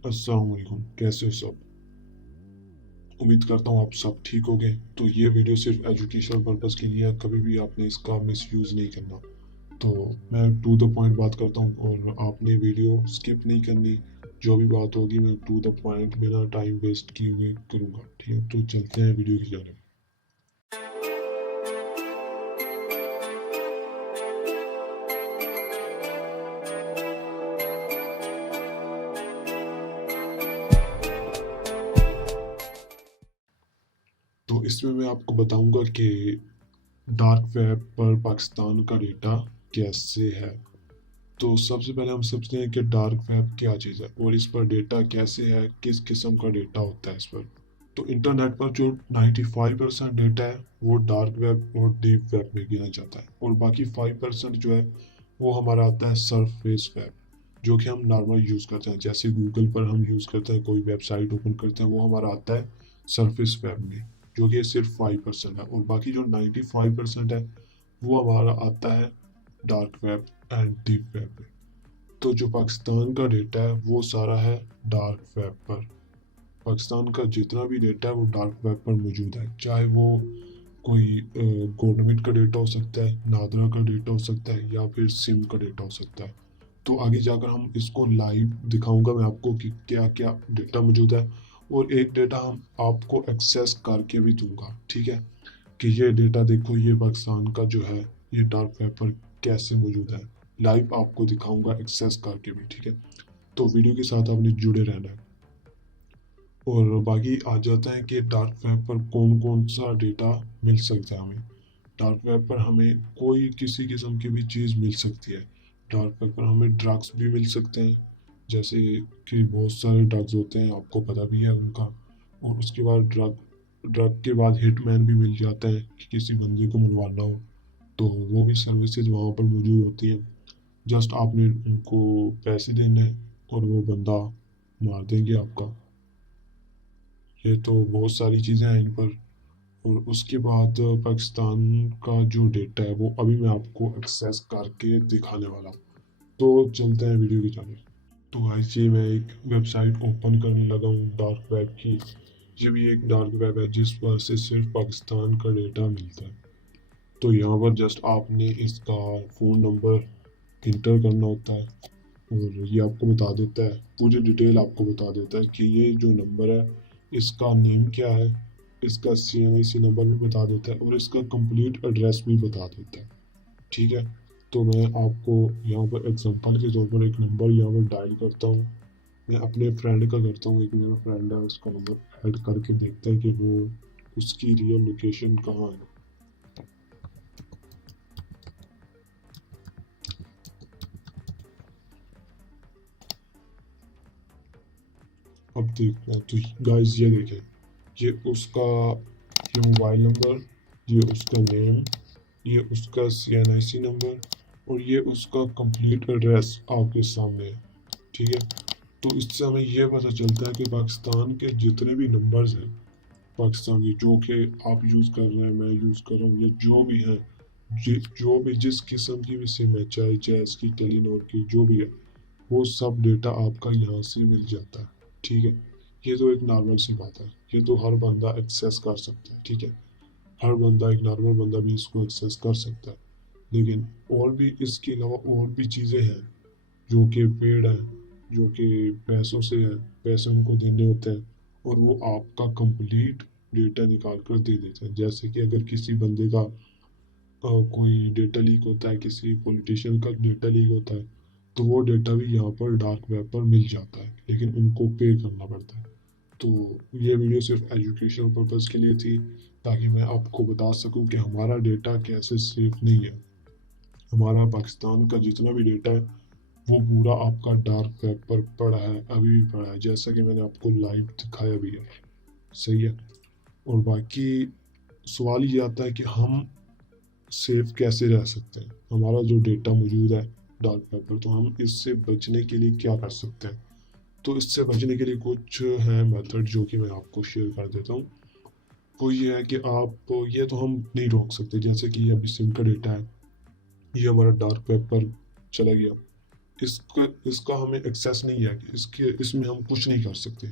अस्सलाम वालेकुम, कैसे हो सब। उम्मीद करता हूँ आप सब ठीक होंगे। तो ये वीडियो सिर्फ एजुकेशनल पर्पस के लिए है, कभी भी आपने इसका मिसयूज़ नहीं करना। तो मैं टू द पॉइंट बात करता हूँ और आपने वीडियो स्किप नहीं करनी। जो भी बात होगी मैं टू द पॉइंट बिना टाइम वेस्ट किए हुए करूँगा, ठीक है। तो चलते हैं वीडियो की जाने। तो इसमें मैं आपको बताऊंगा कि डार्क वेब पर पाकिस्तान का डेटा कैसे है। तो सबसे पहले हम समझते हैं कि डार्क वेब क्या चीज़ है और इस पर डेटा कैसे है, किस किस्म का डेटा होता है इस पर। तो इंटरनेट पर जो 95% डेटा है वो डार्क वेब और डीप वेब में गिना जाता है, और बाकी 5% जो है वो हमारा आता है सरफेस वेब, जो कि हम नॉर्मल यूज़ करते हैं। जैसे गूगल पर हम यूज़ करते हैं, कोई वेबसाइट ओपन करते हैं, वो हमारा आता है सरफेस वेब में, जो कि सिर्फ 5% है। और बाकी जो 95% है वो हमारा आता है dark web and deep web में। तो जो पाकिस्तान का डेटा है वो सारा है डार्क वेब पर। पाकिस्तान का जितना भी डेटा है वो डार्क वेब पर मौजूद है, चाहे वो कोई गवर्नमेंट का डेटा हो सकता है, नादरा का डेटा हो सकता है, या फिर सिम का डेटा हो सकता है। तो आगे जाकर हम इसको लाइव दिखाऊंगा मैं आपको कि क्या क्या डेटा मौजूद है, और एक डेटा हम आपको एक्सेस करके भी दूंगा, ठीक है। कि ये डेटा देखो, ये पाकिस्तान का जो है ये डार्क वेब पर कैसे मौजूद है, लाइव आपको दिखाऊंगा एक्सेस करके भी, ठीक है। तो वीडियो के साथ आपने जुड़े रहना है। और बाकी आ जाता है कि डार्क वेब पर कौन कौन सा डेटा मिल सकता है हमें। डार्क वेब पर हमें कोई किसी किस्म की भी चीज़ मिल सकती है। डार्क वेब पर हमें ड्रग्स भी मिल सकते हैं, जैसे कि बहुत सारे ड्रग्स होते हैं, आपको पता भी है उनका। और उसके बाद ड्रग ड्रग के बाद हिटमैन भी मिल जाता है कि किसी बंदे को मरवाना हो, तो वो भी सर्विसेज वहाँ पर मौजूद होती हैं। जस्ट आपने उनको पैसे देने हैं और वो बंदा मार देंगे आपका। ये तो बहुत सारी चीज़ें हैं इन पर। और उसके बाद पाकिस्तान का जो डेटा है वो अभी मैं आपको एक्सेस करके दिखाने वाला हूँ। तो चलते हैं वीडियो की जाने। तो गाइस ये मैं एक वेबसाइट ओपन करने लगा हूँ डार्क वेब की। ये भी एक डार्क वेब है जिस पर से सिर्फ पाकिस्तान का डेटा मिलता है। तो यहाँ पर जस्ट आपने इसका फ़ोन नंबर इंटर करना होता है, और ये आपको बता देता है, पूरी डिटेल आपको बता देता है कि ये जो नंबर है इसका नेम क्या है, इसका CNIC नंबर भी बता देता है, और इसका कंप्लीट एड्रेस भी बता देता है, ठीक है। तो मैं आपको यहाँ पर एग्जांपल के तौर पर एक नंबर यहाँ पर डायल करता हूँ। मैं अपने फ्रेंड का करता हूँ, एक मेरा फ्रेंड है, उसका नंबर ऐड करके देखते हैं कि वो उसकी रियल लोकेशन कहाँ है। अब देखते हैं। तो गाइस ये देखें, ये उसका, ये मोबाइल नंबर, ये उसका नेम, ये उसका CNIC नंबर, और ये उसका कंप्लीट एड्रेस आपके सामने है, ठीक है। तो इससे हमें ये पता चलता है कि पाकिस्तान के जितने भी नंबर्स हैं पाकिस्तान के, जो कि आप यूज़ कर रहे हैं, मैं यूज़ कर रहा हूँ, या जो भी हैं, जो भी जिस किस्म की भी सिम है, चाहे जैस की, टेलीनॉर की, जो भी है, वो सब डेटा आपका यहाँ से मिल जाता है, ठीक है। ये तो एक नॉर्मल सी बात है, ये तो हर बंदा एक्सेस कर सकता है, ठीक है। हर बंदा, एक नॉर्मल बंदा भी इसको एक्सेस कर सकता है। लेकिन और भी इसके अलावा और भी चीज़ें हैं जो कि पेड हैं, जो कि पैसों से हैं, पैसे उनको देने होते हैं, और वो आपका कंप्लीट डेटा निकाल कर दे देते हैं। जैसे कि अगर किसी बंदे का कोई डेटा लीक होता है, किसी पॉलिटिशियन का डेटा लीक होता है, तो वो डेटा भी यहाँ पर डार्क वेब पर मिल जाता है, लेकिन उनको पे करना पड़ता है। तो ये वीडियो सिर्फ एजुकेशनल पर्पज़ के लिए थी, ताकि मैं आपको बता सकूं कि हमारा डेटा कैसे सेफ नहीं है। हमारा पाकिस्तान का जितना भी डेटा है वो पूरा आपका डार्क वेब पर पड़ा है, अभी भी पड़ा है, जैसा कि मैंने आपको लाइव दिखाया भी है, सही है। और बाकी सवाल ये आता है कि हम सेफ कैसे रह सकते हैं, हमारा जो डेटा मौजूद है डार्क वेब पर, तो हम इससे बचने के लिए क्या कर सकते हैं। तो इससे बचने के लिए कुछ हैं मेथड जो कि मैं आपको शेयर कर देता हूँ। वो ये है कि आप, ये तो हम नहीं रोक सकते, जैसे कि अभी सिम का डेटा है, ये हमारा डार्क वेब पर चला गया, इसका इसका हमें एक्सेस नहीं है कि इसके इसमें हम कुछ नहीं कर सकते।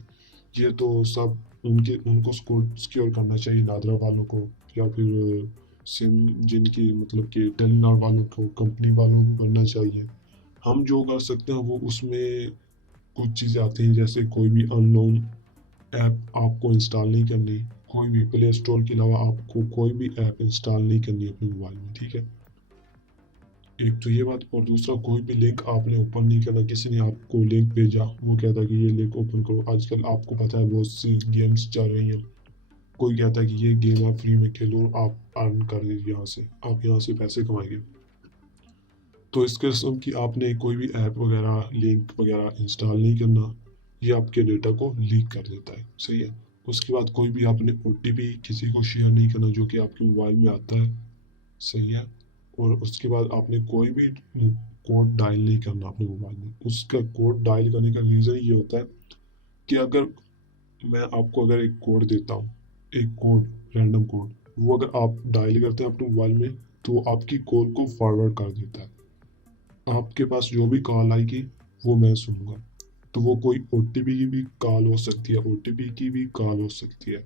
ये तो सब उनके उनको सिक्योर करना चाहिए, नादरा वालों को या फिर सिम जिनकी मतलब कि टेलीनॉर वालों को, कंपनी वालों को करना चाहिए। हम जो कर सकते हैं वो उसमें कुछ चीज़ें आती हैं, जैसे कोई भी अननोन ऐप आपको इंस्टॉल नहीं करनी, कोई भी प्ले स्टोर के अलावा आपको कोई भी ऐप इंस्टॉल नहीं करनी अपने मोबाइल में, ठीक है। एक तो ये बात, और दूसरा कोई भी लिंक आपने ओपन नहीं करना। किसी ने आपको लिंक भेजा, वो कहता है कि ये लिंक ओपन करो। आजकल आपको पता है बहुत सी गेम्स चल रही हैं, कोई कहता है कि ये गेम आप फ्री में खेलो, आप अर्न कर दीजिए, यहाँ से आप यहाँ से पैसे कमाएंगे। तो इस किस्म की आपने कोई भी ऐप वगैरह लिंक वगैरह इंस्टॉल नहीं करना, ये आपके डेटा को लीक कर देता है, सही है। उसके बाद कोई भी आपने ओटीपी किसी को शेयर नहीं करना जो कि आपके मोबाइल में आता है, सही है। और उसके बाद आपने कोई भी कोड डायल नहीं करना अपने मोबाइल में। उसका कोड डायल करने का रीज़न ये होता है कि अगर मैं आपको अगर एक कोड देता हूँ, एक कोड, रैंडम कोड, वो अगर आप डायल करते हैं अपने मोबाइल में तो आपकी कॉल को फॉरवर्ड कर देता है। आपके पास जो भी कॉल आएगी वो मैं सुनूंगा। तो वो कोई ओटीपी की भी कॉल हो सकती है, ओटीपी की भी कॉल हो सकती है।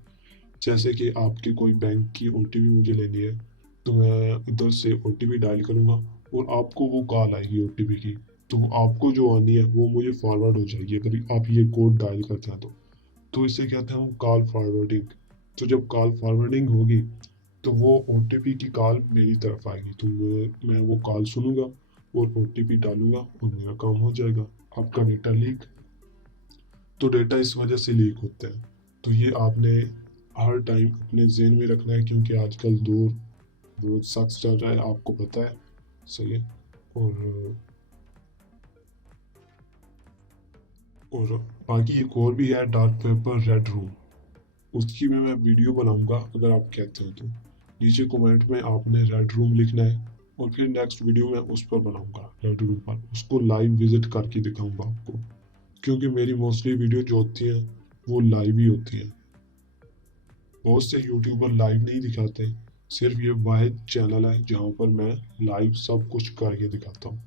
जैसे कि आपके कोई बैंक की ओटीपी मुझे लेनी है, तो मैं इधर से ओटीपी डायल करूंगा और आपको वो कॉल आएगी ओटीपी की, तो आपको जो आनी है वो मुझे फॉरवर्ड हो जाएगी अगर आप ये कोड डायल करते हैं तो इसे कहते हैं हम कॉल फॉरवर्डिंग। तो जब कॉल फॉरवर्डिंग होगी तो वो ओटीपी की कॉल मेरी तरफ आएगी, तो मैं वो कॉल सुनूंगा और ओटीपी डालूंगा और मेरा काम हो जाएगा। आपका डेटा लीक, तो डेटा इस वजह से लीक होता है। तो ये आपने हर टाइम अपने जेहन में रखना है, क्योंकि आजकल दौर बहुत सख्त चल रहा है, आपको पता है, सही है। और और बाकी एक और भी है, डार्क पेपर रेड रूम, उसकी भी मैं वीडियो बनाऊंगा अगर आप कहते हो तो। नीचे कमेंट में आपने रेड रूम लिखना है और फिर नेक्स्ट वीडियो में उस पर बनाऊंगा, रेड रूम पर उसको लाइव विजिट करके दिखाऊंगा आपको, क्योंकि मेरी मोस्टली वीडियो जो होती हैं वो लाइव ही होती हैं। बहुत से यूट्यूबर लाइव नहीं दिखाते, सिर्फ ये वाहिद चैनल है जहाँ पर मैं लाइव सब कुछ करके दिखाता हूँ।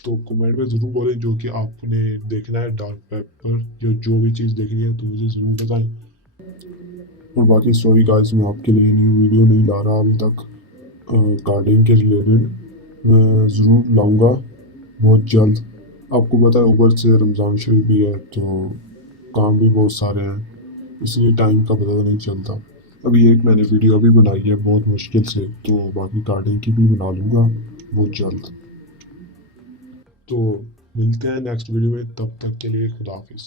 तो कमेंट में ज़रूर बोलें जो कि आपने देखना है डार्क वेब पर, या जो भी चीज़ देखनी है तो मुझे ज़रूर बताएं। और बाकी सॉरी गाइस, मैं आपके लिए न्यू वीडियो नहीं ला रहा अभी तक गार्डनिंग के रिलेटेड। मैं ज़रूर लाऊंगा बहुत जल्द। आपको पता है ऊपर से रमज़ान शरीफ भी है तो काम भी बहुत सारे हैं, इसलिए टाइम का पता नहीं चलता। अभी एक मैंने वीडियो अभी बनाई है बहुत मुश्किल से, तो बाकी गार्डनिंग की भी बना लूँगा बहुत जल्द। तो मिलते हैं नेक्स्ट वीडियो में, तब तक के लिए खुदा हाफिज़।